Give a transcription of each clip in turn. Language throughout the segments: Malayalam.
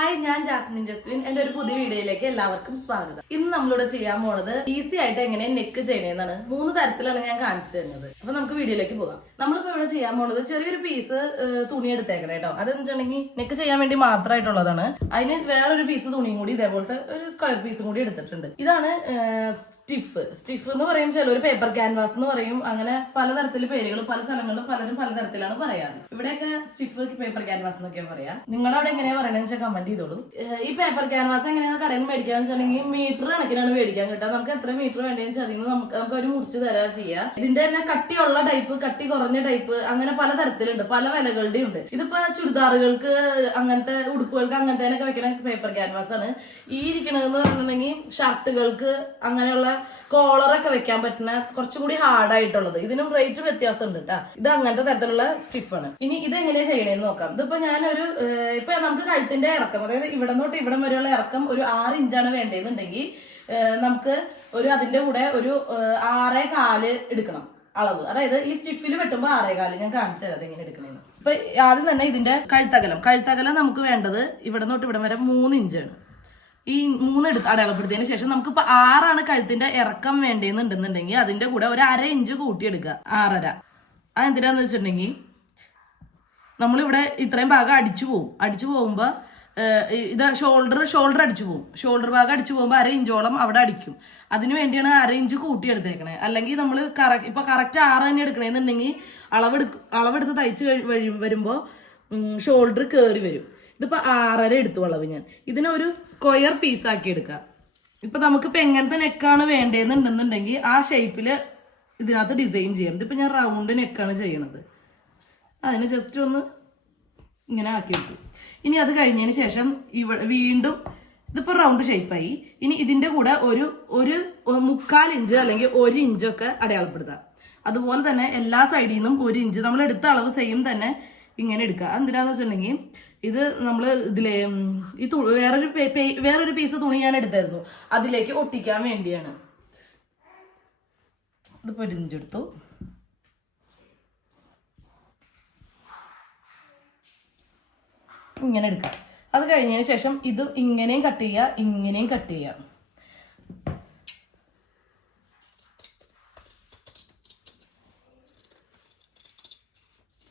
ഹായ് ഞാൻ ജാസ്മിൻ ജസ്വിൻ. എന്റെ ഒരു പുതിയ വീഡിയോയിലേക്ക് എല്ലാവർക്കും സ്വാഗതം. ഇന്ന് നമ്മളിവിടെ ചെയ്യാൻ പോണത് ഈസി ആയിട്ട് എങ്ങനെ നെക്ക് ചെയ്യണമെന്നാണ് മൂന്ന് തരത്തിലാണ് ഞാൻ കാണിച്ചു തരുന്നത്. അപ്പൊ നമുക്ക് വീഡിയോയിലേക്ക് പോകാം. നമ്മളിപ്പോ ഇവിടെ ചെയ്യാൻ പോണത് ചെറിയൊരു പീസ് തുണി എടുത്തേക്കണം കേട്ടോ അതെന്ന് വെച്ചിട്ടുണ്ടെങ്കിൽ നെക്ക് ചെയ്യാൻ വേണ്ടി മാത്രമായിട്ടുള്ളതാണ്. അതിന് വേറൊരു പീസ് തുണിയും കൂടി ഇതേപോലത്തെ ഒരു സ്ക്വയർ പീസും കൂടി എടുത്തിട്ടുണ്ട്. ഇതാണ് സ്റ്റിഫ്. സ്റ്റിഫ് എന്ന് പറയും ചിലർ പേപ്പർ ക്യാൻവാസ് എന്ന് പറയും. അങ്ങനെ പലതരത്തിൽ പേരുകൾ പല സ്ഥലങ്ങളിലും പലരും പലതരത്തിലാണ് പറയാറ്. ഇവിടെയൊക്കെ സ്റ്റിഫ് പേപ്പർ ക്യാൻവാസ് എന്നൊക്കെ പറയാം. നിങ്ങളുടെ അവിടെ എങ്ങനെയാ പറയണെന്ന് വെച്ചാൽ കമന്റ് ചെയ്തോളൂ. ഈ പേപ്പർ ക്യാൻവാസ് എങ്ങനെയാണ് കടയിൽ മേടിക്കാന്ന് വെച്ചിട്ടുണ്ടെങ്കിൽ മീറ്റർ കണക്കിനാണ് മേടിക്കാൻ കിട്ടുക നമുക്ക് എത്ര മീറ്റർ വേണ്ടതെന്ന് വെച്ചാൽ നമുക്ക് നമുക്ക് അവർ മുറിച്ച് തരാ ചെയ്യാം. ഇതിന്റെ തന്നെ കട്ടിയുള്ള ടൈപ്പ് കട്ടി കുറഞ്ഞ ടൈപ്പ് അങ്ങനെ പല തരത്തിലുണ്ട് പല വിലകളുടെ ഉണ്ട്. ഇതിപ്പോ ചുരിദാറുകൾക്ക് അങ്ങനത്തെ ഉടുപ്പുകൾക്ക് അങ്ങനത്തെ വെക്കണ പേപ്പർ ക്യാൻവാസ് ആണ്. ഈ ഇരിക്കണതെന്ന് പറഞ്ഞിട്ടുണ്ടെങ്കിൽ ഷർട്ടുകൾക്ക് അങ്ങനെയുള്ള കോളറൊക്കെ വെക്കാൻ പറ്റുന്ന കുറച്ചും കൂടി ഹാർഡ് ആയിട്ടുള്ളത്. ഇതിനും റേറ്റ് വ്യത്യാസം ഉണ്ട് കേട്ടോ ഇത് അങ്ങനത്തെ തരത്തിലുള്ള സ്റ്റിഫാണ് ഇനി ഇത് എങ്ങനെയാ ചെയ്യണേന്ന് നോക്കാം. ഇതിപ്പോ ഞാനൊരു ഇപ്പൊ നമുക്ക് കഴുത്തിന്റെ ഇറക്കം അതായത് ഇവിടെ തൊട്ട് ഇവിടം വരെയുള്ള ഇറക്കം ഒരു ആറ് ഇഞ്ചാണ് വേണ്ടതെന്നുണ്ടെങ്കിൽ നമുക്ക് ഒരു അതിന്റെ കൂടെ ഒരു ആറേ കാൽ എടുക്കണം അളവ്. അതായത് ഈ സ്റ്റിഫിൽ വെട്ടുമ്പോൾ ആറേ കാൽ. ഞാൻ കാണിച്ചു തരാം എങ്ങനെ എടുക്കണേന്ന്. ഇപ്പൊ ആദ്യം തന്നെ ഇതിന്റെ കഴുത്തകലം. കഴുത്തകലം നമുക്ക് വേണ്ടത് ഇവിടെ തൊട്ട് ഇവിടം വരെ മൂന്ന് ഇഞ്ചാണ് ഈ മൂന്ന് എടുത്ത് അടയാളപ്പെടുത്തിയതിന് ശേഷം നമുക്ക് ആറാണ് കഴുത്തിന്റെ ഇറക്കം വേണ്ടതെന്നുണ്ടെന്നുണ്ടെങ്കിൽ അതിന്റെ കൂടെ ഒരു അര ഇഞ്ച് കൂട്ടിയെടുക്കുക. ആറര. അതെന്തിനാന്ന് വെച്ചിട്ടുണ്ടെങ്കിൽ നമ്മളിവിടെ ഇത്രയും ഭാഗം അടിച്ചു പോവും. അടിച്ചു പോകുമ്പോൾ ഇത് ഷോൾഡർ ഷോൾഡർ അടിച്ചു പോകും ഷോൾഡർ ഭാഗം അടിച്ചു പോകുമ്പോൾ അര ഇഞ്ചോളം അവിടെ അടിക്കും. അതിന് വേണ്ടിയാണ് അര ഇഞ്ച് കൂട്ടിയെടുത്തേക്കണേ. അല്ലെങ്കിൽ നമ്മൾ കറക്റ്റ് ഇപ്പൊ കറക്റ്റ് ആറ് തന്നെ എടുക്കണേന്നുണ്ടെങ്കിൽ അളവെടുക്ക് അളവെടുത്ത് തയ്ച്ച് കഴി- വരുമ്പോൾ ഷോൾഡർ കയറി വരും. ഇതിപ്പോ ആറര എടുത്തു അളവ് ഞാൻ. ഇതിനെ ഒരു സ്ക്വയർ പീസ് ആക്കി എടുക്കാം. ഇപ്പൊ നമുക്കിപ്പോ എങ്ങനത്തെ നെക്കാണ് വേണ്ടതെന്നുണ്ടെന്നുണ്ടെങ്കിൽ ആ ഷേപ്പിൽ ഇതിനകത്ത് ഡിസൈൻ ചെയ്യാം. ഇതിപ്പോ ഞാൻ റൗണ്ട് നെക്കാണ് ചെയ്യണത്. അതിന് ജസ്റ്റ് ഒന്ന് ഇങ്ങനെ ആക്കി എടുത്തു. ഇനി അത് കഴിഞ്ഞതിന് ശേഷം ഇവിടെ വീണ്ടും ഇതിപ്പോൾ റൗണ്ട് ഷേപ്പായി ഇനി ഇതിന്റെ കൂടെ ഒരു ഒരു മുക്കാൽ ഇഞ്ച് അല്ലെങ്കിൽ ഒരു ഇഞ്ചൊക്കെ അടയാളപ്പെടുത്താം. അതുപോലെ തന്നെ എല്ലാ സൈഡിൽ നിന്നും ഒരു ഇഞ്ച്. നമ്മൾ എടുത്ത അളവ് സെയിം തന്നെ ഇങ്ങനെ എടുക്കുക എന്തിനാന്ന് വെച്ചിട്ടുണ്ടെങ്കിൽ ഇത് നമ്മൾ ഇതിലെ ഈ വേറൊരു വേറൊരു പീസ് തുണി ഞാൻ എടുത്തായിരുന്നു. അതിലേക്ക് ഒട്ടിക്കാൻ വേണ്ടിയാണ്. ഇത് പൊരിഞ്ചെടുത്തു. ഇങ്ങനെ എടുക്കാം. അത് കഴിഞ്ഞതിന് ശേഷം ഇത് ഇങ്ങനെയും കട്ട് ചെയ്യുക ഇങ്ങനെയും കട്ട് ചെയ്യാം.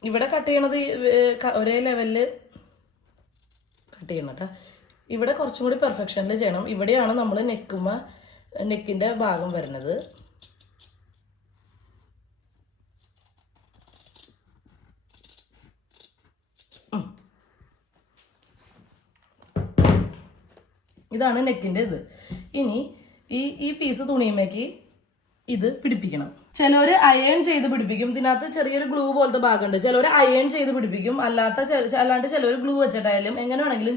ഇവിടെ കട്ട് ചെയ്യണത് ഒരേ ലെവലിൽ കട്ട് ചെയ്യുന്നത്. ഇവിടെ കുറച്ചും കൂടി പെർഫെക്ഷനിൽ ചെയ്യണം. ഇവിടെയാണ് നമ്മൾ നെക്കുമ നെക്കിന്റെ ഭാഗം വരുന്നത്. ഇതാണ് നെക്കിന്റെ ഇത്. ഇനി ഈ ഈ പീസ് തുണിയുമേക്ക് ഇത് പിടിപ്പിക്കണം. ചിലവര് അയൺ ചെയ്ത് പിടിപ്പിക്കും. ഇതിനകത്ത് ചെറിയൊരു ഗ്ലൂ പോലത്തെ ഭാഗമുണ്ട്. ചിലവർ അയൺ ചെയ്ത് പിടിപ്പിക്കും. അല്ലാത്ത അല്ലാണ്ട് ചിലവർ ഗ്ലൂ വെച്ചിട്ടായാലും എങ്ങനെ വേണമെങ്കിലും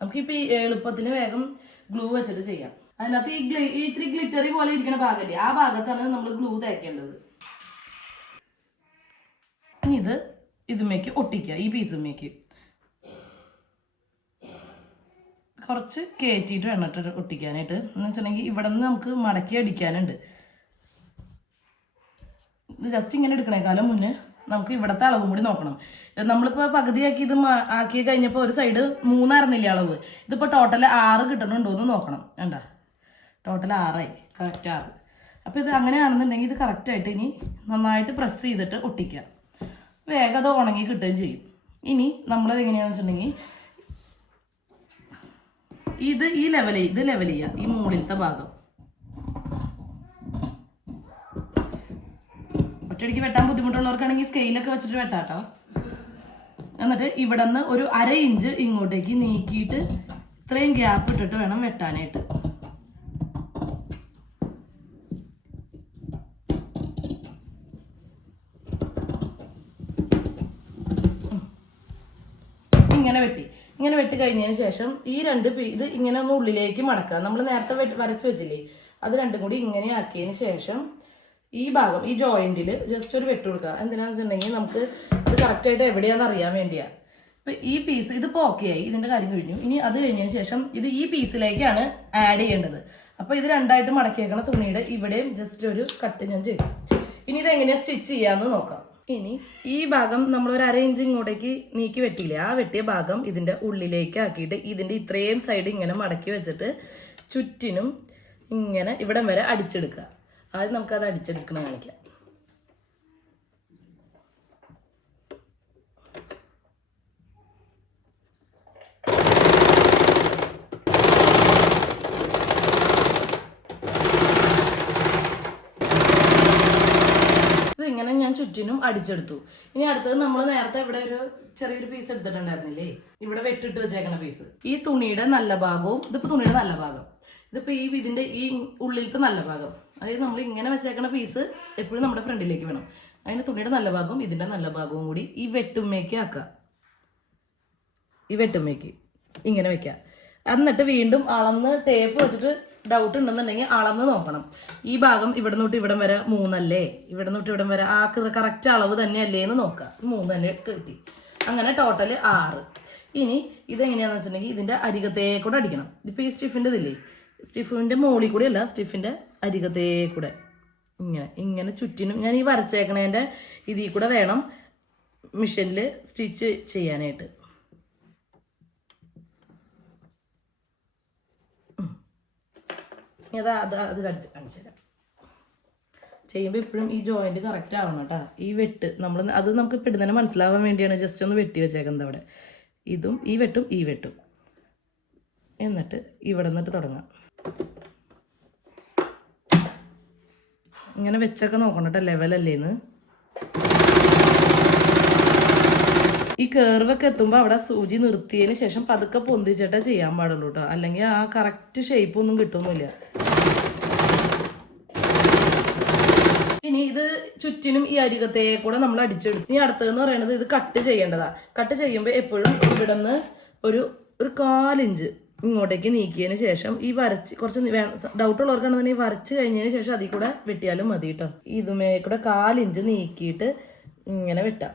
നമുക്ക് ഇപ്പൊ ഈ എളുപ്പത്തിന് വേഗം ഗ്ലൂ വെച്ചിട്ട് ചെയ്യാം. അതിനകത്ത് ഈ ഗ്ലി ഈ ഇത്തിരി ഗ്ലിറ്ററി പോലെ ഇരിക്കുന്ന ഭാഗമില്ലേ ആ ഭാഗത്താണ് നമ്മൾ ഗ്ലൂ തേക്കേണ്ടത്. ഇനി ഇത് ഇതുമേക്ക് ഒട്ടിക്കുക. ഈ പീസുമേക്ക് കുറച്ച് കയറ്റിയിട്ട് വേണം ഒട്ടിക്കാനായിട്ട്. എന്ന് വെച്ചിട്ടുണ്ടെങ്കിൽ ഇവിടെ നിന്ന് നമുക്ക് മടക്കി അടിക്കാനുണ്ട്. ജസ്റ്റ് ഇങ്ങനെ എടുക്കണേക്കാളും മുന്നേ നമുക്ക് ഇവിടത്തെ അളവും കൂടി നോക്കണം. നമ്മളിപ്പോൾ പകുതിയാക്കി ഇത് ആക്കി കഴിഞ്ഞപ്പോൾ ഒരു സൈഡ് മൂന്നായിരുന്നില്ല അളവ്. ഇതിപ്പോൾ ടോട്ടൽ ആറ് കിട്ടണുണ്ടോ എന്ന് നോക്കണം. വേണ്ട ടോട്ടൽ ആറായി. കറക്റ്റ് ആറ്. അപ്പോൾ ഇത് അങ്ങനെയാണെന്നുണ്ടെങ്കിൽ ഇത് കറക്റ്റായിട്ട് ഇനി നന്നായിട്ട് പ്രസ് ചെയ്തിട്ട് ഒട്ടിക്കാം വേഗം അത് ഉണങ്ങി കിട്ടുകയും ചെയ്യും. ഇനി നമ്മളത് എങ്ങനെയാണെന്ന് വെച്ചിട്ടുണ്ടെങ്കിൽ ഇത് ഈ ലെവൽ ഇത് ലെവൽ ചെയ്യുക. ഈ മുകളിലത്തെ ഭാഗം. ഒറ്റയടിക്ക് വെട്ടാൻ ബുദ്ധിമുട്ടുള്ളവർക്കാണെങ്കിൽ സ്കെയിലൊക്കെ വെച്ചിട്ട് വെട്ടാട്ടോ. എന്നിട്ട് ഇവിടെ നിന്ന് ഒരു അര ഇഞ്ച് ഇങ്ങോട്ടേക്ക് നീക്കിയിട്ട് ഇത്രയും ഗ്യാപ്പ് ഇട്ടിട്ട് വേണം വെട്ടാനായിട്ട്. ഇങ്ങനെ വെട്ടി. ഇങ്ങനെ വെട്ടി കഴിഞ്ഞതിന് ശേഷം ഈ രണ്ട് ഇത് ഇങ്ങനെ ഒന്ന് ഉള്ളിലേക്ക് മടക്കുക. നമ്മൾ നേരത്തെ വരച്ച് വെച്ചില്ലേ? അത് രണ്ടും കൂടി ഇങ്ങനെ ആക്കിയതിന് ശേഷം ഈ ഭാഗം ഈ ജോയിന്റിൽ ജസ്റ്റ് ഒരു വെട്ട് കൊടുക്കുക. എന്തിനാണെന്ന് വെച്ചിട്ടുണ്ടെങ്കിൽ നമുക്ക് അത് കറക്റ്റായിട്ട് എവിടെയാണെന്ന് അറിയാൻ വേണ്ടിയാ. ഇപ്പൊ ഈ പീസ് ഇതിപ്പോൾ ഓക്കെ ആയി ഇതിന്റെ കാര്യം കഴിഞ്ഞു. ഇനി അത് കഴിഞ്ഞതിന് ശേഷം ഇത് ഈ പീസിലേക്കാണ് ആഡ് ചെയ്യേണ്ടത്. അപ്പോൾ ഇത് രണ്ടായിട്ട് മടക്കിയേക്കണ തുണിയുടെ ഇവിടെയും ജസ്റ്റ് ഒരു കട്ട് ഞാൻ ചെയ്യും ഇനി ഇത് എങ്ങനെയാ സ്റ്റിച്ച് ചെയ്യാന്ന് നോക്കാം. ഇനി ഈ ഭാഗം നമ്മൾ ഒരു അര ഇഞ്ച് ഇങ്ങോട്ടേക്ക് നീക്കി വെട്ടിയില്ലേ ആ വെട്ടിയ ഭാഗം ഇതിന്റെ ഉള്ളിലേക്ക് ആക്കിയിട്ട് ഇതിന്റെ ഇത്രയും സൈഡ് ഇങ്ങനെ മടക്കി വെച്ചിട്ട് ചുറ്റിനും ഇങ്ങനെ ഇവിടം വരെ അടിച്ചെടുക്കുക. ആദ്യം നമുക്കത് അടിച്ചെടുക്കണ കാണിക്കാം. ഇങ്ങനെ ഞാൻ ചുറ്റിനും അടിച്ചെടുത്തു. ഇനി അടുത്തത് നമ്മൾ നേരത്തെ ഇവിടെ ഒരു ചെറിയൊരു പീസ് എടുത്തിട്ടുണ്ടായിരുന്നില്ലേ? ഇവിടെ വെട്ടിട്ട് വെച്ചേക്കണ പീസ് ഈ തുണിയുടെ നല്ല ഭാഗവും ഇതിപ്പോ തുണിയുടെ നല്ല ഭാഗം. ഇതിപ്പോ ഈ ഇതിന്റെ ഈ ഉള്ളിലത്തെ നല്ല ഭാഗം. അതായത് നമ്മൾ ഇങ്ങനെ വെച്ചേക്കണ പീസ് എപ്പോഴും നമ്മുടെ ഫ്രണ്ടിലേക്ക് വേണം. അതിന്റെ തുണിയുടെ നല്ല ഭാഗവും ഇതിന്റെ നല്ല ഭാഗവും കൂടി ഈ വെട്ടുമ്മയ്ക്ക് ആക്കുക ഈ വെട്ടുമ്മയ്ക്ക് ഇങ്ങനെ വെക്കുക എന്നിട്ട് വീണ്ടും അളന്ന് ടേപ്പ് വെച്ചിട്ട് ഡൗട്ട് ഉണ്ടെന്നുണ്ടെങ്കിൽ അളന്ന് നോക്കണം. ഈ ഭാഗം ഇവിടെ നിന്നോട്ട് ഇവിടം വരെ മൂന്നല്ലേ? ഇവിടെ നിന്നോട്ട് ഇവിടം വരെ ആ കറക്റ്റ് അളവ് തന്നെയല്ലേ എന്ന് നോക്കുക മൂന്ന് തന്നെ കിട്ടി. അങ്ങനെ ടോട്ടൽ ആറ്. ഇനി ഇതെങ്ങനെയാണെന്ന് വെച്ചിട്ടുണ്ടെങ്കിൽ ഇതിന്റെ അരികത്തേക്കൂടെ അടിക്കണം. ഇപ്പൊ ഈ സ്റ്റിഫിന്റെ ഇതില്ലേ? സ്റ്റിഫിന്റെ മുകളിൽ കൂടെ അല്ല സ്റ്റിഫിന്റെ അരികത്തേ കൂടെ. ഇങ്ങനെ ഇങ്ങനെ ചുറ്റിനും ഞാൻ ഈ വരച്ചേക്കണേന്റെ ഇതിൽ കൂടെ വേണം മിഷനിൽ സ്റ്റിച്ച് ചെയ്യാനായിട്ട്. അതാ അത് അത് കടിച്ച് കാണിച്ചു തരാം. ചെയ്യുമ്പോൾ എപ്പോഴും ഈ ജോയിന്റ് കറക്റ്റ് ആവണം കേട്ടോ. ഈ വെട്ട് നമ്മൾ അത് നമുക്ക് ഇടുന്നതിന് മനസ്സിലാവാൻ വേണ്ടിയാണ് ജസ്റ്റ് ഒന്ന് വെട്ടി വെച്ചേക്കുന്നത് അവിടെ. ഇതും ഈ വെട്ടും ഈ വെട്ടും. എന്നിട്ട് ഇവിടെ നിന്നിട്ട് തുടങ്ങാം. ഇങ്ങനെ വെച്ചൊക്കെ നോക്കണം കേട്ടോ ലെവലല്ലേന്ന് ഈ കേർവൊക്കെ എത്തുമ്പോൾ അവിടെ സൂചി നിർത്തിയതിന് ശേഷം പതുക്കെ പൊന്തിച്ചിട്ടേ ചെയ്യാൻ പാടുള്ളൂ കേട്ടോ. അല്ലെങ്കിൽ ആ കറക്റ്റ് ഷേപ്പ് ഒന്നും കിട്ടുന്നില്ല. ഇനി ഇത് ചുറ്റിനും ഈ അരികത്തെ കൂടെ നമ്മൾ അടിച്ചെടുക്കും. ഇനി അടുത്തതെന്ന് പറയുന്നത് ഇത് കട്ട് ചെയ്യേണ്ടതാ. കട്ട് ചെയ്യുമ്പോൾ എപ്പോഴും ഇവിടെ നിന്ന് ഒരു ഒരു കാലിഞ്ച് ഇങ്ങോട്ടേക്ക് നീക്കിയതിന് ശേഷം ഈ വരച്ച് കുറച്ച് ഡൗട്ട് ഉള്ളവർക്കാണെന്നുണ്ടെങ്കിൽ വരച്ച് കഴിഞ്ഞതിന് ശേഷം അതിൽ കൂടെ വെട്ടിയാലും മതി കേട്ടോ ഇതുമേ കൂടെ കാലിഞ്ച് നീക്കിയിട്ട് ഇങ്ങനെ വെട്ടാം.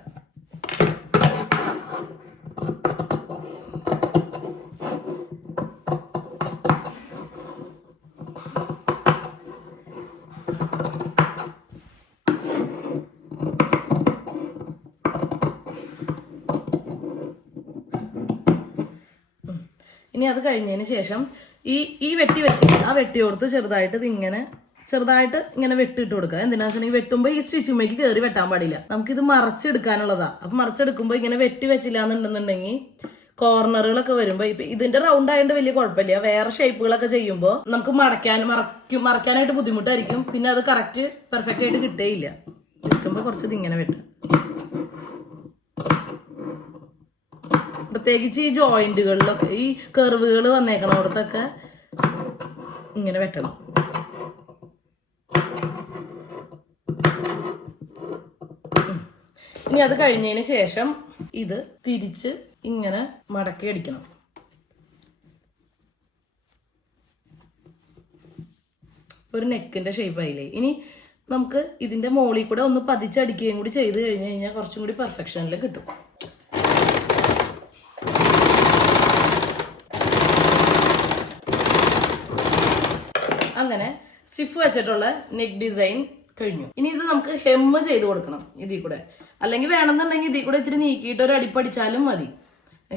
ഇനി അത് കഴിഞ്ഞതിന് ശേഷം ഈ ഈ വെട്ടി വെച്ച് ആ വെട്ടി ഓർത്ത് ചെറുതായിട്ട് ഇങ്ങനെ ചെറുതായിട്ട് ഇങ്ങനെ വെട്ടിട്ട് കൊടുക്കുക. എന്തിനാ വെച്ചിട്ടുണ്ടെങ്കിൽ വെട്ടുമ്പോൾ ഈ സ്റ്റിച്ചുമ്മയ്ക്ക് കയറി വെട്ടാൻ പാടില്ല. നമുക്കിത് മറച്ചെടുക്കാനുള്ളതാ. അപ്പൊ മറച്ചെടുക്കുമ്പോൾ ഇങ്ങനെ വെട്ടി വെച്ചില്ല എന്നുണ്ടെന്നുണ്ടെങ്കിൽ കോർണറുകളൊക്കെ വരുമ്പോൾ ഇപ്പൊ ഇതിന്റെ റൗണ്ട് ആയതുകൊണ്ട് വലിയ കുഴപ്പമില്ല. വേറെ ഷേപ്പുകളൊക്കെ ചെയ്യുമ്പോൾ നമുക്ക് മടക്കാൻ മറക്കും മറക്കാനായിട്ട് ബുദ്ധിമുട്ടായിരിക്കും. പിന്നെ അത് കറക്റ്റ് പെർഫെക്റ്റ് ആയിട്ട് കിട്ടേയില്ല. വെക്കുമ്പോൾ കുറച്ച് ഇങ്ങനെ വെട്ടും പ്രത്യേകിച്ച് ഈ ജോയിന്റുകളിലൊക്കെ ഈ കെർവുകൾ വന്നേക്കണോടത്തൊക്കെ ഇങ്ങനെ വെട്ടണം. ഇനി അത് കഴിഞ്ഞതിന് ശേഷം ഇത് തിരിച്ച് ഇങ്ങനെ മടക്കി അടിക്കണം. ഒരു നെക്കിന്റെ ഷേപ്പ് ആയില്ലേ? ഇനി നമുക്ക് ഇതിന്റെ മോളിൽ കൂടെ ഒന്ന് പതിച്ചടിക്കുകയും കൂടി ചെയ്ത് കഴിഞ്ഞു കഴിഞ്ഞാൽ കുറച്ചും കൂടി പെർഫെക്ഷനിൽ കിട്ടും. അങ്ങനെ സ്റ്റിഫ് വെച്ചിട്ടുള്ള നെക്ക് ഡിസൈൻ കഴിഞ്ഞു. ഇനി ഇത് നമുക്ക് ഹെമ്മ് ചെയ്ത് കൊടുക്കണം ഇതിൽ കൂടെ. അല്ലെങ്കിൽ വേണമെന്നുണ്ടെങ്കിൽ ഇതിൽ കൂടെ ഇത്തിരി നീക്കിയിട്ട് ഒരു അടിപ്പടിച്ചാലും മതി.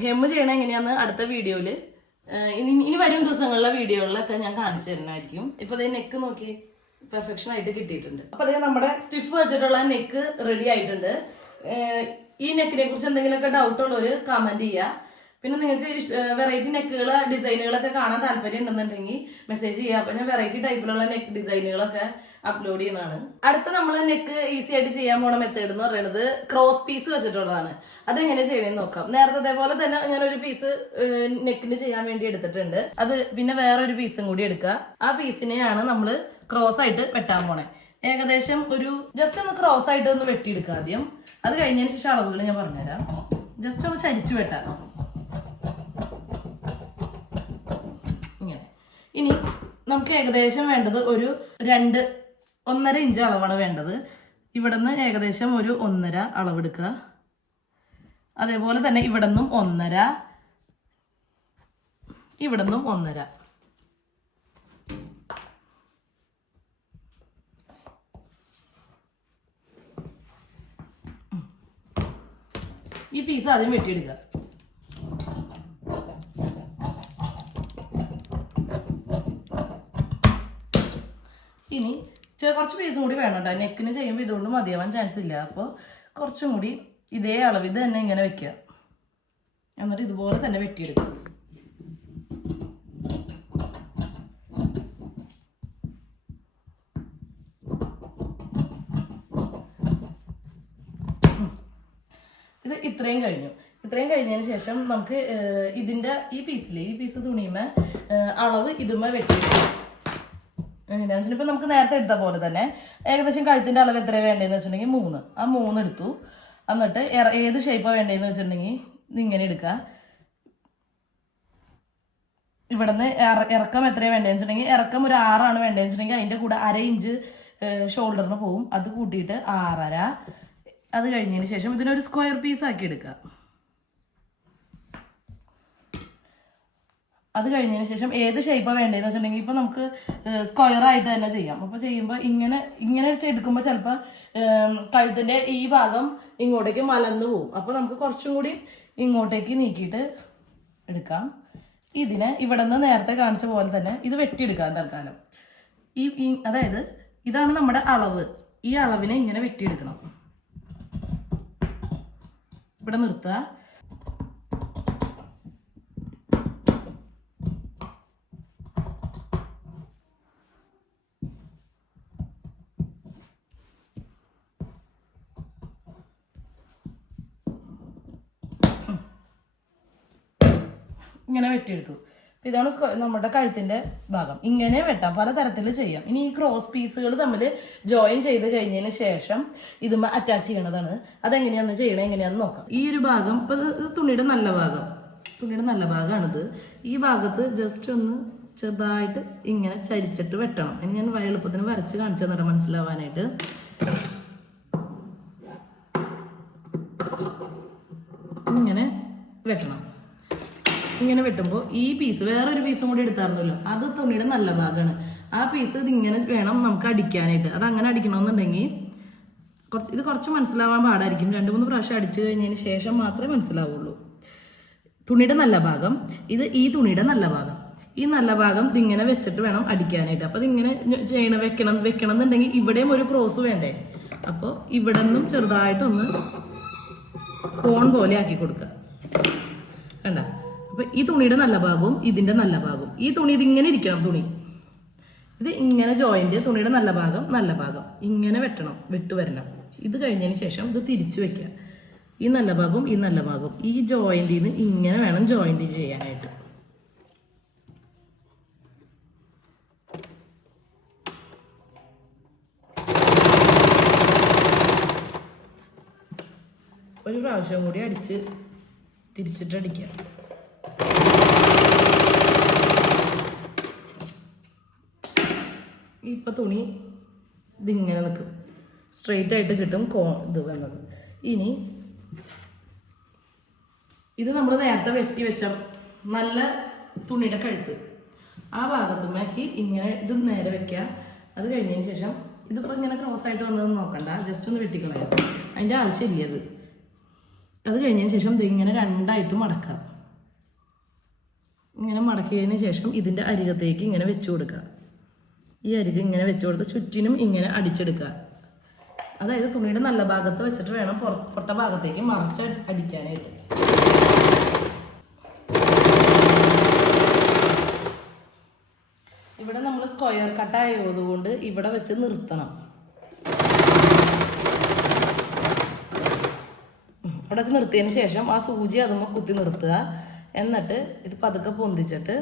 ഹെമ്മ് ചെയ്യണ എങ്ങനെയാന്ന് അടുത്ത വീഡിയോയിൽ ഇനി ഇനി വരും ദിവസങ്ങളിലെ വീഡിയോകളിലൊക്കെ ഞാൻ കാണിച്ചു തരുന്നതായിരിക്കും. ഇപ്പൊ അതേ നെക്ക് നോക്കി പെർഫെക്ഷൻ ആയിട്ട് കിട്ടിയിട്ടുണ്ട്. അപ്പൊ അതേ നമ്മുടെ സ്റ്റിഫ് വെച്ചിട്ടുള്ള നെക്ക് റെഡി ആയിട്ടുണ്ട്. ഈ നെക്കിനെ കുറിച്ച് എന്തെങ്കിലുമൊക്കെ ഡൗട്ട് ഉള്ളവര് കമന്റ് ചെയ്യുക. പിന്നെ നിങ്ങൾക്ക് വെറൈറ്റി നെക്കുകൾ ഡിസൈനുകളൊക്കെ കാണാൻ താല്പര്യം ഉണ്ടെന്നുണ്ടെങ്കിൽ മെസ്സേജ് ചെയ്യുക. അപ്പൊ ഞാൻ വെറൈറ്റി ടൈപ്പിലുള്ള നെക്ക് ഡിസൈനുകളൊക്കെ അപ്ലോഡ് ചെയ്യുന്നതാണ്. അടുത്ത നമ്മൾ നെക്ക് ഈസി ആയിട്ട് ചെയ്യാൻ പോണ മെത്തേഡ് എന്ന് പറയുന്നത് ക്രോസ് പീസ് വെച്ചിട്ടുള്ളതാണ്. അതെങ്ങനെ ചെയ്യണമെന്ന് നോക്കാം. നേരത്തെ അതേപോലെ തന്നെ ഞാൻ ഒരു പീസ് നെക്കിന് ചെയ്യാൻ വേണ്ടി എടുത്തിട്ടുണ്ട്. അത് പിന്നെ വേറൊരു പീസും കൂടി എടുക്കുക. ആ പീസിനെയാണ് നമ്മൾ ക്രോസ് ആയിട്ട് വെട്ടാൻ പോണേ. ഏകദേശം ഒരു ജസ്റ്റ് ഒന്ന് ക്രോസ് ആയിട്ട് ഒന്ന് വെട്ടിയെടുക്കുക ആദ്യം. അത് കഴിഞ്ഞതിന് ശേഷം അളവുകൾ ഞാൻ പറഞ്ഞുതരാം. ജസ്റ്റ് ഒന്ന് ചരിച്ചു വെട്ടാം ഇങ്ങനെ ഇനി നമുക്ക് ഏകദേശം വേണ്ടത് ഒരു രണ്ട് ഒന്നര ഇഞ്ച് അളവാണ് വേണ്ടത്. ഇവിടുന്ന് ഏകദേശം ഒരു ഒന്നര അളവെടുക്കുക. അതേപോലെ തന്നെ ഇവിടുന്നും ഒന്നര. ഇവിടുന്നും ഒന്നര. ഈ പീസ് ആദ്യം വെട്ടിയെടുക്കുക. ഇനി കുറച്ച് പീസും കൂടി വേണം കേട്ടോ നെക്കിന് ചെയ്യുമ്പോൾ ഇതുകൊണ്ട് മതിയാവാൻ ചാൻസ് ഇല്ല. അപ്പോൾ കുറച്ചും കൂടി ഇതേ അളവ് ഇത് തന്നെ ഇങ്ങനെ വെക്കുക. എന്നിട്ട് ഇതുപോലെ തന്നെ വെട്ടിയെടുക്കുക. ഇത് ഇത്രയും കഴിഞ്ഞു. ഇത്രയും കഴിഞ്ഞതിന് ശേഷം നമുക്ക് ഇതിന്റെ ഈ പീസിൽ ഈ പീസ് തുണിയുമ്പോൾ അളവ് ഇതുമ്പോൾ വെട്ടി എങ്ങനെയാണെന്ന് വെച്ചാൽ ഇപ്പം നമുക്ക് നേരത്തെ എടുത്ത പോലെ തന്നെ ഏകദേശം കഴുത്തിന്റെ അളവ് എത്ര വേണ്ടതെന്ന് വെച്ചിട്ടുണ്ടെങ്കിൽ മൂന്ന്. ആ മൂന്ന് എടുത്തു. എന്നിട്ട് ഏത് ഷേപ്പാണ് വേണ്ടതെന്ന് വെച്ചിട്ടുണ്ടെങ്കിൽ ഇങ്ങനെ എടുക്കുക ഇവിടുന്ന് ഇറ- ഇറക്കം എത്രയാണ് വേണ്ടതെന്ന് വെച്ചിട്ടുണ്ടെങ്കിൽ ഇറക്കം ഒരു ആറാണ് വേണ്ടതെന്ന് വെച്ചിട്ടുണ്ടെങ്കിൽ അതിന്റെ കൂടെ അര ഇഞ്ച് ഷോൾഡറിന് പോവും. അത് കൂട്ടിയിട്ട് ആറര. അത് കഴിഞ്ഞതിന് ശേഷം ഇതിനൊരു സ്ക്വയർ പീസ് ആക്കി എടുക്കുക അത് കഴിഞ്ഞതിന് ശേഷം ഏത് ഷേപ്പാണ് വേണ്ടതെന്ന് വെച്ചിട്ടുണ്ടെങ്കിൽ ഇപ്പം നമുക്ക് സ്ക്വയർ ആയിട്ട് തന്നെ ചെയ്യാം. അപ്പോൾ ചെയ്യുമ്പോൾ ഇങ്ങനെ ഇങ്ങനെ എടുക്കുമ്പോൾ ചിലപ്പോൾ കഴുത്തിന്റെ ഈ ഭാഗം ഇങ്ങോട്ടേക്ക് മലന്ന് പോവും. അപ്പോൾ നമുക്ക് കുറച്ചും കൂടി ഇങ്ങോട്ടേക്ക് നീക്കിയിട്ട് എടുക്കാം. ഇതിനെ ഇവിടെ നിന്ന് നേരത്തെ കാണിച്ച പോലെ തന്നെ ഇത് വെട്ടിയെടുക്കാം തൽക്കാലം. ഈ- അതായത് ഇതാണ് നമ്മുടെ അളവ്. ഈ അളവിനെ ഇങ്ങനെ വെട്ടിയെടുക്കണം. ഇവിടെ നിർത്തുക. ഇങ്ങനെ വെട്ടിയെടുത്തു. ഇതാണ് നമ്മുടെ കഴുത്തിന്റെ ഭാഗം. ഇങ്ങനെ വെട്ടാം. പല തരത്തിൽ ചെയ്യാം. ഇനി ഈ ക്രോസ് പീസുകൾ തമ്മിൽ ജോയിൻ ചെയ്ത് കഴിഞ്ഞതിന് ശേഷം ഇത് അറ്റാച്ച് ചെയ്യണതാണ്. അതെങ്ങനെയാന്ന് ചെയ്യണം എങ്ങനെയാണെന്ന് നോക്കാം. ഈ ഒരു ഭാഗം ഇപ്പൊ തുണിയുടെ നല്ല ഭാഗം. തുണിയുടെ നല്ല ഭാഗമാണിത്. ഈ ഭാഗത്ത് ജസ്റ്റ് ഒന്ന് ചെറുതായിട്ട് ഇങ്ങനെ ചരിച്ചിട്ട് വെട്ടണം. ഇനി ഞാൻ വയലുപ്പത്തിന് വരച്ച് കാണിച്ചു തന്നിട്ട് മനസ്സിലാവാനായിട്ട്. ഇങ്ങനെ വെട്ടണം. ഇങ്ങനെ വെട്ടുമ്പോൾ ഈ പീസ് വേറൊരു പീസും കൂടി എടുത്തായിരുന്നല്ലോ അത് തുണിയുടെ നല്ല ഭാഗമാണ് ആ പീസ് ഇതിങ്ങനെ വേണം നമുക്ക് അടിക്കാനായിട്ട്. അത് അങ്ങനെ അടിക്കണമെന്നുണ്ടെങ്കിൽ കുറച്ച് ഇത് കുറച്ച് മനസ്സിലാവാൻ പാടായിരിക്കും. രണ്ട് മൂന്ന് പ്രാവശ്യം അടിച്ചു കഴിഞ്ഞതിന് ശേഷം മാത്രമേ മനസ്സിലാവുള്ളൂ. തുണിയുടെ നല്ല ഭാഗം ഇത് ഈ തുണിയുടെ നല്ല ഭാഗം. ഈ നല്ല ഭാഗം ഇതിങ്ങനെ വെച്ചിട്ട് വേണം അടിക്കാനായിട്ട്. അപ്പോൾ ഇതിങ്ങനെ ചെയ്യണം വെക്കണം വെക്കണം എന്നുണ്ടെങ്കിൽ ഇവിടെയും ഒരു ക്രോസ് വേണ്ടേ? അപ്പോൾ ഇവിടെ നിന്നും ചെറുതായിട്ടൊന്ന് കോൺ പോലെ ആക്കി കൊടുക്കുക. കണ്ട? അപ്പൊ ഈ തുണിയുടെ നല്ല ഭാഗവും ഇതിന്റെ നല്ല ഭാഗവും. ഈ തുണി ഇതിങ്ങനെ ഇരിക്കണം തുണി. ഇത് ഇങ്ങനെ ജോയിന്റ് തുണിയുടെ നല്ല ഭാഗം നല്ല ഭാഗം. ഇങ്ങനെ വെട്ടണം വെട്ട് വരണം. ഇത് കഴിഞ്ഞതിന് ശേഷം ഇത് തിരിച്ചു വെക്കുക. ഈ നല്ല ഭാഗവും ഈ നല്ല ഭാഗവും. ഈ ജോയിന്റ് നിന്ന് ഇങ്ങനെ വേണം ജോയിന്റ് ചെയ്യാനായിട്ട്. ഒരു പ്രാവശ്യം കൂടി അടിച്ച് തിരിച്ചിട്ട് അടിക്കുക ഇപ്പൊ തുണി ഇതിങ്ങനെ നിൽക്കും സ്ട്രെയിറ്റ് ആയിട്ട് കിട്ടും കോ ഇത് വന്നത്. ഇനി ഇത് നമ്മൾ നേരത്തെ വെട്ടി വെച്ച നല്ല തുണിയുടെ കഴുത്ത്. ആ ഭാഗത്തുമ്മേക്ക് ഇങ്ങനെ ഇത് നേരെ വെക്കുക അത് കഴിഞ്ഞതിന് ശേഷം ഇതിപ്പോൾ ഇങ്ങനെ ക്രോസ് ആയിട്ട് വന്നതെന്ന് നോക്കണ്ട. ജസ്റ്റ് ഒന്ന് വെട്ടിക്കളയാം. അതിന്റെ ആവശ്യമില്ല അത് അത് കഴിഞ്ഞതിന് ശേഷം ഇത് ഇങ്ങനെ രണ്ടായിട്ട് മടക്കാം. ഇങ്ങനെ മടക്കിയതിന് ശേഷം ഇതിന്റെ അരികത്തേക്ക് ഇങ്ങനെ വെച്ച് കൊടുക്കുക. ഈ അരികെ ഇങ്ങനെ വെച്ച് കൊടുത്ത് ചുറ്റിനും ഇങ്ങനെ അടിച്ചെടുക്കുക. അതായത് തുണിയുടെ നല്ല ഭാഗത്ത് വെച്ചിട്ട് വേണം പുറപ്പെട്ട പൊട്ട ഭാഗത്തേക്ക് മറച്ച് അടിക്കാനായിട്ട്. ഇവിടെ നമ്മൾ സ്ക്വയർ കട്ടായതുകൊണ്ട് ഇവിടെ വെച്ച് നിർത്തണം. ഇവിടെ വെച്ച് നിർത്തിയതിന് ശേഷം ആ സൂചി അതുമ്മ കുത്തി നിർത്തുക. എന്നിട്ട് ഇത് പതുക്കെ പൊന്തിച്ചിട്ട്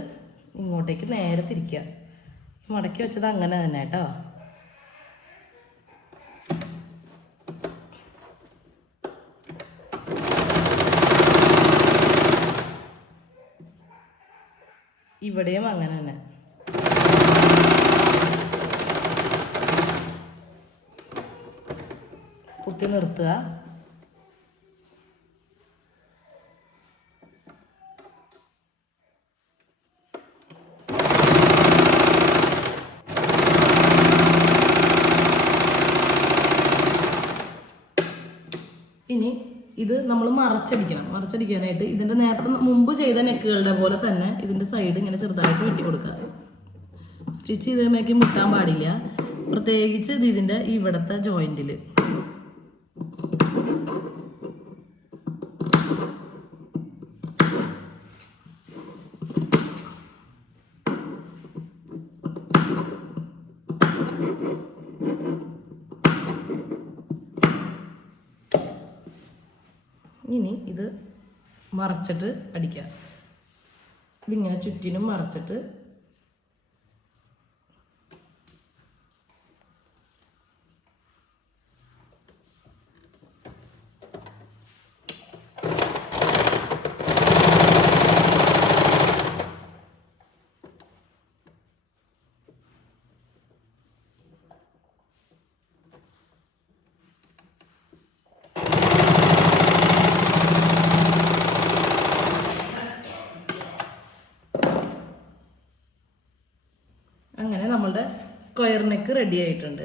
ഇങ്ങോട്ടേക്ക് നേരെ തിരിക്കുക. മടക്കി വെച്ചത് അങ്ങനെ തന്നെ കേട്ടോ. ഇവിടെയും അങ്ങനെ തന്നെ. കുത്തി നിർത്തുക. ഇത് നമ്മൾ മറച്ചടിക്കണം. മറച്ചടിക്കാനായിട്ട് ഇതിന്റെ നേരത്തെ മുമ്പ് ചെയ്ത നെക്കുകളുടെ പോലെ തന്നെ ഇതിന്റെ സൈഡ് ഇങ്ങനെ ചെറുതായിട്ട് വെട്ടി കൊടുക്കുക. സ്റ്റിച്ച് ചെയ്തേക്ക് മുട്ടാൻ പാടില്ല. പ്രത്യേകിച്ച് ഇത് ഇതിന്റെ ഇവിടത്തെ ജോയിന്റിൽ ഇത് മറച്ചിട്ട് അടിക്കുക. ഇതിങ്ങനെ ചുറ്റിനും മറച്ചിട്ട് അങ്ങനെ നമ്മളുടെ സ്ക്വയർ നെക്ക് റെഡി ആയിട്ടുണ്ട്.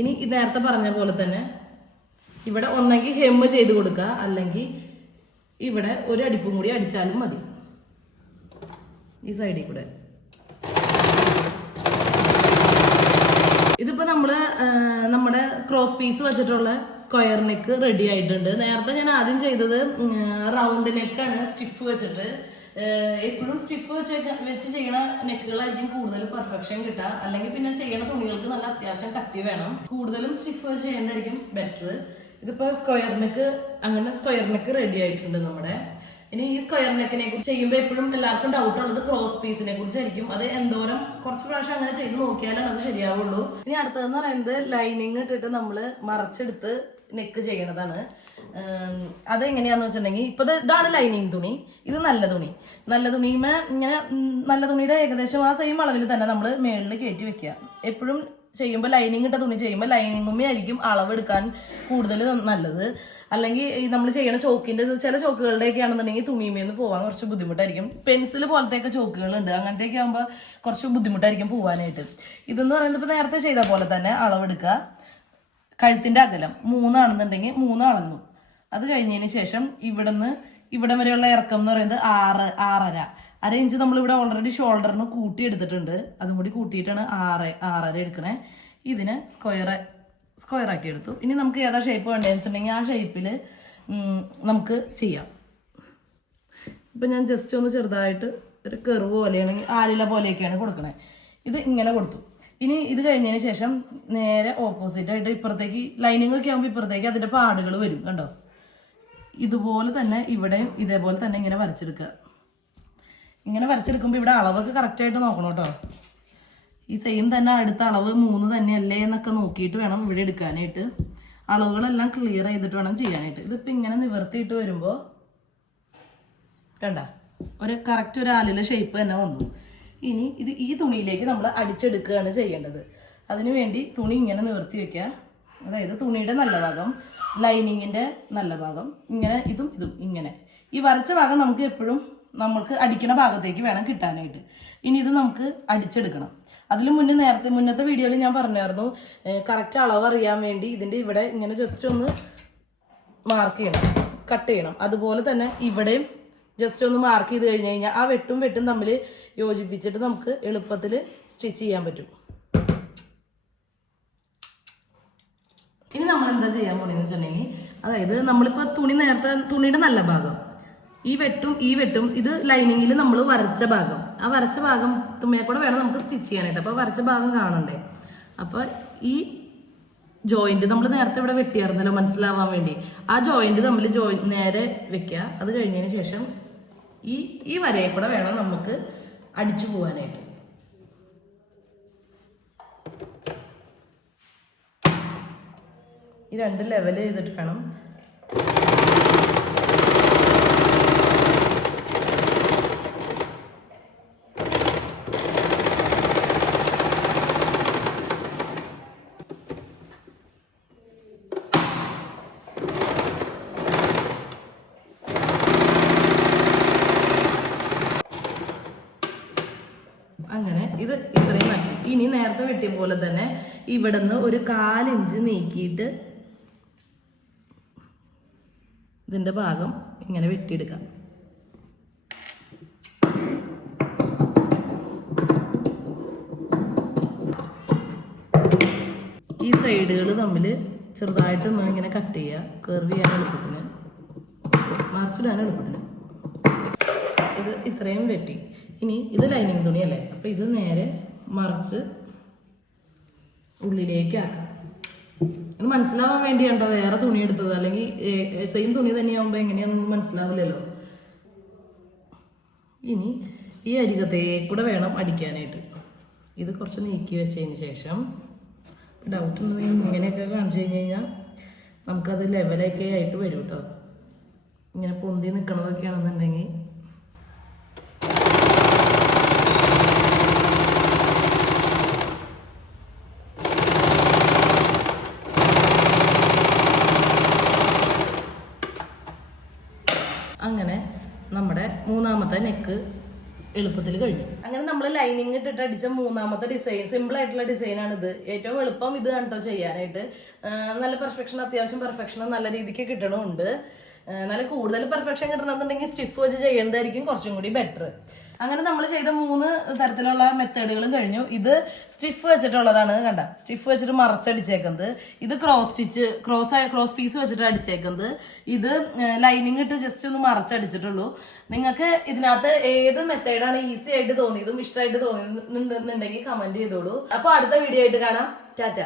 ഇനി നേരത്തെ പറഞ്ഞ പോലെ തന്നെ ഇവിടെ ഒന്നെങ്കിൽ ഹെമ്മ് ചെയ്ത് കൊടുക്കുക. അല്ലെങ്കിൽ ഇവിടെ ഒരു അടിപ്പും കൂടി അടിച്ചാലും മതി. ഈ സൈഡിൽ കൂടെ. ഇതിപ്പോ നമ്മൾ നമ്മുടെ ക്രോസ് പീസ് വെച്ചിട്ടുള്ള സ്ക്വയർ നെക്ക് റെഡി ആയിട്ടുണ്ട്. നേരത്തെ ഞാൻ ആദ്യം ചെയ്തത് റൗണ്ട് നെക്കാണ് സ്റ്റിഫ് വെച്ചിട്ട്. എപ്പോഴും സ്റ്റിഫ് വെച്ച് വെച്ച് ചെയ്യണ നെക്കുകളായിരിക്കും കൂടുതൽ പെർഫെക്ഷൻ കിട്ടുക. അല്ലെങ്കിൽ പിന്നെ ചെയ്യണ തുണികൾക്ക് നല്ല അത്യാവശ്യം കട്ടി വേണം. കൂടുതലും സ്റ്റിഫ് വെച്ച് ചെയ്യുന്നതായിരിക്കും ബെറ്റർ ഇതിപ്പോ സ്ക്വയർ നെക്ക് അങ്ങനെ സ്ക്വയർ നെക്ക് റെഡി ആയിട്ടുണ്ട് നമ്മുടെ. ഇനി ഈ സ്ക്വയർ നെക്കിനെ കുറിച്ച് ചെയ്യുമ്പോൾ എപ്പോഴും എല്ലാവർക്കും ഡൗട്ട് ഉള്ളത് ക്രോസ് പീസിനെ കുറിച്ചായിരിക്കും. അത് എന്തോരം കുറച്ച് പ്രാവശ്യം അങ്ങനെ ചെയ്ത് നോക്കിയാലാണ് അത് ശരിയാവുള്ളൂ. ഇനി അടുത്തതെന്ന് പറയുന്നത് ലൈനിങ് ഇട്ടിട്ട് നമ്മൾ മറച്ചെടുത്ത് നെക്ക് ചെയ്യണതാണ്. അതെങ്ങനെയാന്ന് വെച്ചിട്ടുണ്ടെങ്കിൽ ഇപ്പൊ ഇതാണ് ലൈനിങ് തുണി. ഇത് നല്ല തുണി. നല്ല തുണിമേ ഇങ്ങനെ നല്ല തുണിയുടെ ഏകദേശം ആ സെയിം അളവിൽ തന്നെ നമ്മൾ മേളിൽ കയറ്റി വെക്കുക. എപ്പോഴും ചെയ്യുമ്പോൾ ലൈനിങ് ഇട്ട തുണി ചെയ്യുമ്പോൾ ലൈനിങ്ങുമ്മേ ആയിരിക്കും അളവെടുക്കാൻ കൂടുതൽ നല്ലത്. അല്ലെങ്കിൽ ഈ നമ്മൾ ചെയ്യണ ചോക്കിന്റെ ചില ചോക്കുകളുടെയൊക്കെ ആണെന്നുണ്ടെങ്കിൽ തുണിമേന്ന് പോവാൻ കുറച്ച് ബുദ്ധിമുട്ടായിരിക്കും. പെൻസിൽ പോലത്തെ പോലത്തെയൊക്കെ ചോക്കുകളുണ്ട്. അങ്ങനത്തെയൊക്കെ ആകുമ്പോൾ കുറച്ച് ബുദ്ധിമുട്ടായിരിക്കും പോകാനായിട്ട് ഇതെന്ന് പറയുന്നത് ഇപ്പൊ നേരത്തെ ചെയ്ത പോലെ തന്നെ അളവെടുക്കുക. കഴുത്തിന്റെ അകലം മൂന്നാണെന്നുണ്ടെങ്കിൽ മൂന്ന് അളന്നു. അത് കഴിഞ്ഞതിന് ശേഷം ഇവിടുന്ന് ഇവിടം വരെയുള്ള ഇറക്കം എന്ന് പറയുന്നത് ആറ് ആറര. അര ഇഞ്ച് നമ്മൾ ഇവിടെ ഓൾറെഡി ഷോൾഡറിന് കൂട്ടി എടുത്തിട്ടുണ്ട്. അതും കൂടി കൂട്ടിയിട്ടാണ് ആറ് ആറര എടുക്കണേ. ഇതിന് സ്ക്വയർ സ്ക്വയർ ആക്കി എടുത്തു. ഇനി നമുക്ക് ഏതാ ഷേപ്പ് വേണ്ടതെന്ന് വെച്ചിട്ടുണ്ടെങ്കിൽ ആ ഷേപ്പിൽ നമുക്ക് ചെയ്യാം. ഇപ്പം ഞാൻ ജസ്റ്റ് ഒന്ന് ചെറുതായിട്ട് ഒരു കെറിവ് പോലെയാണെങ്കിൽ ആലില പോലെയൊക്കെയാണ് കൊടുക്കണേ. ഇത് ഇങ്ങനെ കൊടുത്തു. ഇനി ഇത് കഴിഞ്ഞതിന് ശേഷം നേരെ ഓപ്പോസിറ്റ് ആയിട്ട് ഇപ്പുറത്തേക്ക് ലൈനിങ് ഒക്കെ ആകുമ്പോൾ ഇപ്പുറത്തേക്ക് അതിന്റെ പാടുകൾ വരും കണ്ടോ? ഇതുപോലെ തന്നെ ഇവിടെയും ഇതേപോലെ തന്നെ ഇങ്ങനെ വരച്ചെടുക്കുക. ഇങ്ങനെ വരച്ചെടുക്കുമ്പോൾ ഇവിടെ അളവൊക്കെ കറക്റ്റായിട്ട് നോക്കണം കേട്ടോ. ഈ സെയിം തന്നെ അടുത്ത അളവ് മൂന്ന് തന്നെയല്ലേ എന്നൊക്കെ നോക്കിയിട്ട് വേണം ഇവിടെ എടുക്കാനായിട്ട്. അളവുകളെല്ലാം ക്ലിയർ ചെയ്തിട്ട് വേണം ചെയ്യാനായിട്ട്. ഇതിപ്പോൾ ഇങ്ങനെ നിവർത്തിയിട്ട് വരുമ്പോൾ കണ്ട ഒരു കറക്റ്റ് ഒരു ആലിലെ ഷേപ്പ് തന്നെ വന്നു. ഇനി ഇത് ഈ തുണിയിലേക്ക് നമ്മൾ അടിച്ചെടുക്കുകയാണ് ചെയ്യേണ്ടത്. അതിനു വേണ്ടി തുണി ഇങ്ങനെ നിവർത്തി വെക്കാം അതായത് തുണിയുടെ നല്ല ഭാഗം ലൈനിങ്ങിന്റെ നല്ല ഭാഗം ഇങ്ങനെ ഇതും ഇതും ഇങ്ങനെ. ഈ വരച്ച ഭാഗം നമുക്ക് എപ്പോഴും നമുക്ക് അടിക്കണ ഭാഗത്തേക്ക് വേണം കിട്ടാനായിട്ട്. ഇനി ഇത് നമുക്ക് അടിച്ചെടുക്കണം. അതിൽ മുന്നേ നേരത്തെ മുന്നത്തെ വീഡിയോയിൽ ഞാൻ പറഞ്ഞായിരുന്നു കറക്റ്റ് അളവ് അറിയാൻ വേണ്ടി ഇതിന്റെ ഇവിടെ ഇങ്ങനെ ജസ്റ്റ് ഒന്ന് മാർക്ക് ചെയ്യണം കട്ട് ചെയ്യണം. അതുപോലെ തന്നെ ഇവിടെയും ജസ്റ്റ് ഒന്ന് മാർക്ക് ചെയ്ത് കഴിഞ്ഞ് കഴിഞ്ഞാൽ ആ വെട്ടും വെട്ടും തമ്മിൽ യോജിപ്പിച്ചിട്ട് നമുക്ക് എളുപ്പത്തിൽ സ്റ്റിച്ച് ചെയ്യാൻ പറ്റും. ഇനി നമ്മൾ എന്താ ചെയ്യാൻ പോണെന്ന് വെച്ചിട്ടുണ്ടെങ്കിൽ അതായത് നമ്മളിപ്പോൾ തുണി നേരത്തെ തുണിയുടെ നല്ല ഭാഗം. ഈ വെട്ടും ഈ വെട്ടും ഇത് ലൈനിങ്ങിൽ നമ്മൾ വരച്ച ഭാഗം. ആ വരച്ച ഭാഗം തുമ്മയെ കൂടെ വേണം നമുക്ക് സ്റ്റിച്ച് ചെയ്യാനായിട്ട്. അപ്പോൾ വരച്ച ഭാഗം കാണണ്ടേ? അപ്പോൾ ഈ ജോയിന്റ് നമ്മൾ നേരത്തെ ഇവിടെ വെട്ടിയായിരുന്നല്ലോ മനസ്സിലാവാൻ വേണ്ടി. ആ ജോയിന്റ് നമ്മൾ ജോയി നേരെ വെക്കുക. അത് കഴിഞ്ഞതിന് ശേഷം ഈ ഈ വരയെ കൂടെ വേണം നമുക്ക് അടിച്ചു പോകാനായിട്ട് ഈ രണ്ട് ലെവൽ ചെയ്തിട്ട് വേണം അങ്ങനെ ഇത് ഇത്രയും ആക്കി ഇനി നേരത്തെ വെട്ടിയ പോലെ തന്നെ ഇവിടുന്ന് ഒരു കാലിഞ്ച് നീക്കിയിട്ട് ഇതിന്റെ ഭാഗം ഇങ്ങനെ വെട്ടിയെടുക്കാം. ഈ സൈഡുകൾ തമ്മിൽ ചെറുതായിട്ടൊന്ന് ഇങ്ങനെ കട്ട് ചെയ്യുക. കർവ് ചെയ്യാൻ എളുപ്പത്തിന്. മറിച്ചിടാൻ എളുപ്പത്തിന്. ഇത് ഇത്രയും വെട്ടി. ഇനി ഇത് ലൈനിങ് തുണിയല്ലേ? അപ്പോൾ ഇത് നേരെ മറിച്ച് ഉള്ളിലേക്ക് ആക്കാം ഇത് മനസ്സിലാവാൻ വേണ്ടിയാണ്ടോ വേറെ തുണി എടുത്തത്? അല്ലെങ്കിൽ സെയിം തുണി തന്നെയാകുമ്പോൾ എങ്ങനെയാണെന്ന് മനസ്സിലാവില്ലല്ലോ. ഇനി ഈ അരികത്തേ കൂടെ വേണം അടിക്കാനായിട്ട്. ഇത് കുറച്ച് നീക്കി വെച്ചതിന് ശേഷം ഡൗട്ട് ഉണ്ടെങ്കിൽ ഇങ്ങനെയൊക്കെ കാണിച്ചു കഴിഞ്ഞ് കഴിഞ്ഞാൽ നമുക്കത് ലെവലൊക്കെ ആയിട്ട് വരും കേട്ടോ ഇങ്ങനെ പൊന്തി നിൽക്കണതൊക്കെ ആണെന്നുണ്ടെങ്കിൽ അങ്ങനെ നമ്മുടെ മൂന്നാമത്തെ നെക്ക് എളുപ്പത്തിൽ കഴിഞ്ഞു. അങ്ങനെ നമ്മൾ ലൈനിങ് ഇട്ടിട്ട് അടിച്ച മൂന്നാമത്തെ ഡിസൈൻ സിമ്പിൾ ആയിട്ടുള്ള ഡിസൈനാണ് ഇത് ഏറ്റവും എളുപ്പം ഇത് കണ്ടോ ചെയ്യാനായിട്ട്. നല്ല പെർഫെക്ഷൻ അത്യാവശ്യം പെർഫെക്ഷൻ നല്ല രീതിക്ക് കിട്ടണമുണ്ട് നല്ല കൂടുതൽ പെർഫെക്ഷൻ കിട്ടണമെന്നുണ്ടെങ്കിൽ സ്റ്റിഫ് വെച്ച് ചെയ്യുന്നതായിരിക്കും കുറച്ചും കൂടി ബെറ്റർ അങ്ങനെ നമ്മൾ ചെയ്ത മൂന്ന് തരത്തിലുള്ള മെത്തേഡുകളും കഴിഞ്ഞു. ഇത് സ്റ്റിഫ് വെച്ചിട്ടുള്ളതാണ് കണ്ട. സ്റ്റിഫ് വെച്ചിട്ട് മറച്ചടിച്ചേക്കുന്നത്. ഇത് cross stitch cross cross piece വെച്ചിട്ട് അടിച്ചേക്കുന്നത്. ഇത് ലൈനിങ് ഇട്ട് ജസ്റ്റ് ഒന്ന് മറച്ചടിച്ചിട്ടുള്ളൂ. നിങ്ങൾക്ക് ഇതിനകത്ത് ഏത് മെത്തേഡാണ് ഈസി ആയിട്ട് തോന്നിയതും ഇഷ്ടമായിട്ട് തോന്നിയെന്നുണ്ടെങ്കിൽ കമന്റ് ചെയ്തോളൂ. അപ്പൊ അടുത്ത വീഡിയോ ആയിട്ട് കാണാം. ടാറ്റ.